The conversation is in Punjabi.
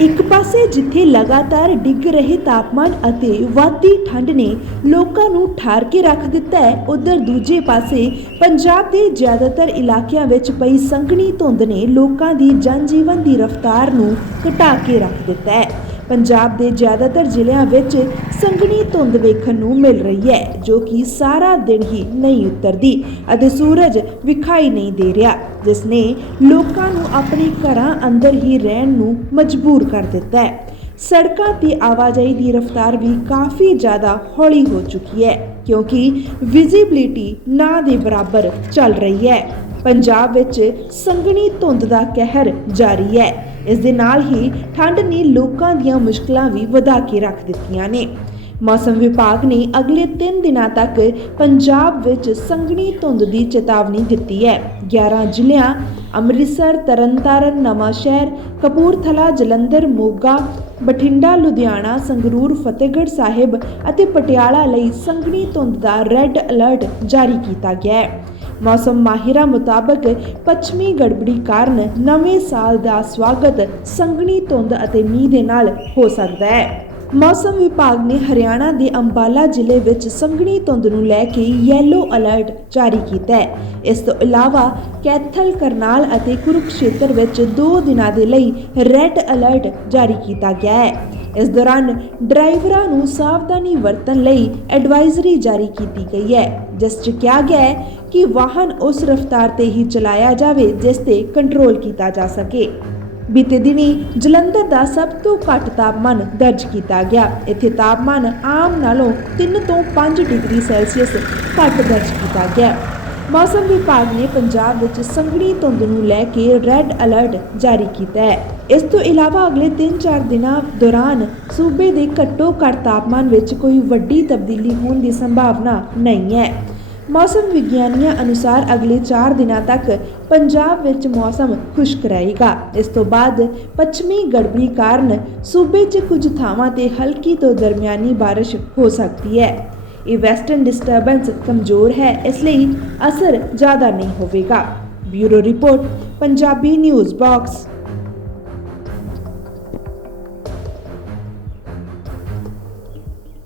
ਇੱਕ ਪਾਸੇ ਜਿੱਥੇ ਲਗਾਤਾਰ ਡਿੱਗ ਰਹੇ ਤਾਪਮਾਨ ਅਤੇ ਵਧਦੀ ਠੰਡ ਨੇ ਲੋਕਾਂ ਨੂੰ ਠਾਰ ਕੇ ਰੱਖ ਦਿੱਤਾ ਹੈ, ਉਧਰ ਦੂਜੇ ਪਾਸੇ ਪੰਜਾਬ ਦੇ ਜ਼ਿਆਦਾਤਰ ਇਲਾਕਿਆਂ ਵਿੱਚ ਪਈ ਸੰਘਣੀ ਧੁੰਦ ਨੇ ਲੋਕਾਂ ਦੀ ਜਨਜੀਵਨ ਦੀ ਰਫ਼ਤਾਰ ਨੂੰ ਘਟਾ ਕੇ ਰੱਖ ਦਿੱਤਾ ਹੈ। ਪੰਜਾਬ ਦੇ ਜ਼ਿਆਦਾਤਰ ਜ਼ਿਲ੍ਹਿਆਂ ਵਿੱਚ ਸੰਘਣੀ ਧੁੰਦ ਵੇਖਣ ਨੂੰ ਮਿਲ ਰਹੀ ਹੈ, ਜੋ ਕਿ ਸਾਰਾ ਦਿਨ ਹੀ ਨਹੀਂ ਉਤਰਦੀ ਅਤੇ ਸੂਰਜ ਵਿਖਾਈ ਨਹੀਂ ਦੇ ਰਿਹਾ, ਜਿਸ ਨੇ ਲੋਕਾਂ ਨੂੰ ਆਪਣੇ ਘਰਾਂ ਅੰਦਰ ਹੀ ਰਹਿਣ ਨੂੰ ਮਜਬੂਰ ਕਰ ਦਿੱਤਾ ਹੈ। ਸੜਕਾਂ ਤੇ ਆਵਾਜਾਈ ਦੀ ਰਫ਼ਤਾਰ ਵੀ ਕਾਫੀ ਜ਼ਿਆਦਾ ਹੌਲੀ ਹੋ ਚੁੱਕੀ ਹੈ, ਕਿਉਂਕਿ ਵਿਜ਼ਿਬਿਲਿਟੀ ਨਾ ਦੇ ਬਰਾਬਰ ਚੱਲ ਰਹੀ ਹੈ। ਪੰਜਾਬ ਵਿੱਚ ਸੰਘਣੀ ਧੁੰਦ ਦਾ ਕਹਿਰ ਜਾਰੀ ਹੈ। ਇਸ ਦੇ ਨਾਲ ਹੀ ਠੰਡ ਨੇ ਲੋਕਾਂ ਦੀਆਂ ਮੁਸ਼ਕਲਾਂ ਵੀ ਵਧਾ ਕੇ ਰੱਖ ਦਿੱਤੀਆਂ ਨੇ। ਮੌਸਮ ਵਿਭਾਗ ਨੇ ਅਗਲੇ 3 ਦਿਨਾਂ ਤੱਕ ਪੰਜਾਬ ਵਿੱਚ ਸੰਘਣੀ ਧੁੰਦ ਦੀ ਚੇਤਾਵਨੀ ਦਿੱਤੀ ਹੈ। 11 ਜ਼ਿਲ੍ਹਿਆਂ, ਅੰਮ੍ਰਿਤਸਰ, ਤਰਨਤਾਰਨ, ਨਵਾਂਸ਼ਹਿਰ, ਕਪੂਰਥਲਾ, ਜਲੰਧਰ, ਮੋਗਾ ਬਠਿੰਡਾ, ਲੁਧਿਆਣਾ, ਸੰਗਰੂਰ, ਫਤਿਹਗੜ੍ਹ ਸਾਹਿਬ ਅਤੇ ਪਟਿਆਲਾ ਲਈ ਸੰਘਣੀ ਧੁੰਦ ਦਾ ਰੈੱਡ ਅਲਰਟ ਜਾਰੀ ਕੀਤਾ ਗਿਆ ਹੈ। ਮੌਸਮ ਮਾਹਿਰਾਂ ਮੁਤਾਬਕ ਪੱਛਮੀ ਗੜਬੜੀ ਕਾਰਨ ਨਵੇਂ ਸਾਲ ਦਾ ਸਵਾਗਤ ਸੰਘਣੀ ਧੁੰਦ ਅਤੇ ਮੀਂਹ ਦੇ ਨਾਲ ਹੋ ਸਕਦਾ ਹੈ। ਮੌਸਮ ਵਿਭਾਗ ਨੇ ਹਰਿਆਣਾ ਦੇ ਅੰਬਾਲਾ ਜ਼ਿਲ੍ਹੇ ਵਿੱਚ ਸੰਘਣੀ ਧੁੰਦ ਨੂੰ ਲੈ ਕੇ ਯੈਲੋ ਅਲਰਟ ਜਾਰੀ ਕੀਤਾ ਹੈ। ਇਸ ਤੋਂ ਇਲਾਵਾ ਕੈਥਲ, ਕਰਨਾਲ ਅਤੇ ਕੁਰੂਕਸ਼ੇਤਰ ਵਿੱਚ 2 ਦਿਨਾਂ ਦੇ ਲਈ ਰੈੱਡ ਅਲਰਟ ਜਾਰੀ ਕੀਤਾ ਗਿਆ ਹੈ। ਇਸ ਦੌਰਾਨ ਡਰਾਈਵਰਾਂ ਨੂੰ ਸਾਵਧਾਨੀ ਵਰਤਣ ਲਈ ਐਡਵਾਈਜ਼ਰੀ ਜਾਰੀ ਕੀਤੀ ਗਈ ਹੈ, ਜਿਸ 'ਚ ਕਿਹਾ ਗਿਆ ਹੈ ਕਿ ਵਾਹਨ ਉਸ ਰਫ਼ਤਾਰ ਤੇ ਹੀ ਚਲਾਇਆ ਜਾਵੇ, ਜਿਸ ਤੇ ਕੰਟਰੋਲ ਕੀਤਾ ਜਾ ਸਕੇ। ਬੀਤੇ ਦਿਨੀ ਜਲੰਧਰ ਦਾ ਸਭ ਤੋਂ ਘੱਟ ਤਾਪਮਾਨ ਦਰਜ ਕੀਤਾ ਗਿਆ। ਇੱਥੇ ਤਾਪਮਾਨ ਆਮ ਨਾਲੋਂ 3 ਤੋਂ 5 ਡਿਗਰੀ ਸੈਲਸੀਅਸ ਘੱਟ ਦਰਜ ਕੀਤਾ ਗਿਆ। ਮੌਸਮ ਵਿਭਾਗ ਨੇ ਪੰਜਾਬ ਵਿੱਚ ਸੰਘਣੀ ਧੁੰਦ ਨੂੰ ਲੈ ਕੇ ਰੈੱਡ ਅਲਰਟ ਜਾਰੀ ਕੀਤਾ ਹੈ। ਇਸ ਤੋਂ ਇਲਾਵਾ ਅਗਲੇ 3-4 ਦਿਨਾਂ ਦੌਰਾਨ ਸੂਬੇ ਦੇ ਘੱਟੋ ਘੱਟ ਤਾਪਮਾਨ ਵਿੱਚ ਕੋਈ ਵੱਡੀ ਤਬਦੀਲੀ ਹੋਣ ਦੀ ਸੰਭਾਵਨਾ ਨਹੀਂ ਹੈ। ਮੌਸਮ ਵਿਗਿਆਨੀਆਂ ਅਨੁਸਾਰ ਅਗਲੇ 4 ਦਿਨਾਂ ਤੱਕ ਪੰਜਾਬ ਵਿੱਚ ਮੌਸਮ ਖੁਸ਼ਕ ਰਹੇਗਾ। ਇਸ ਤੋਂ ਬਾਅਦ ਪੱਛਮੀ ਗੜਬੜੀ ਕਾਰਨ ਸੂਬੇ 'ਚ ਕੁਝ ਥਾਵਾਂ ਤੇ ਹਲਕੀ ਤੋਂ ਦਰਮਿਆਨੀ ਬਾਰਿਸ਼ ਹੋ ਸਕਦੀ ਹੈ। ਇਹ ਵੈਸਟਰਨ ਡਿਸਟਰਬੈਂਸ ਕਮਜ਼ੋਰ ਹੈ, ਇਸ ਲਈ ਅਸਰ ਜ਼ਿਆਦਾ ਨਹੀਂ ਹੋਵੇਗਾ। Bureau report, Punjabi news box.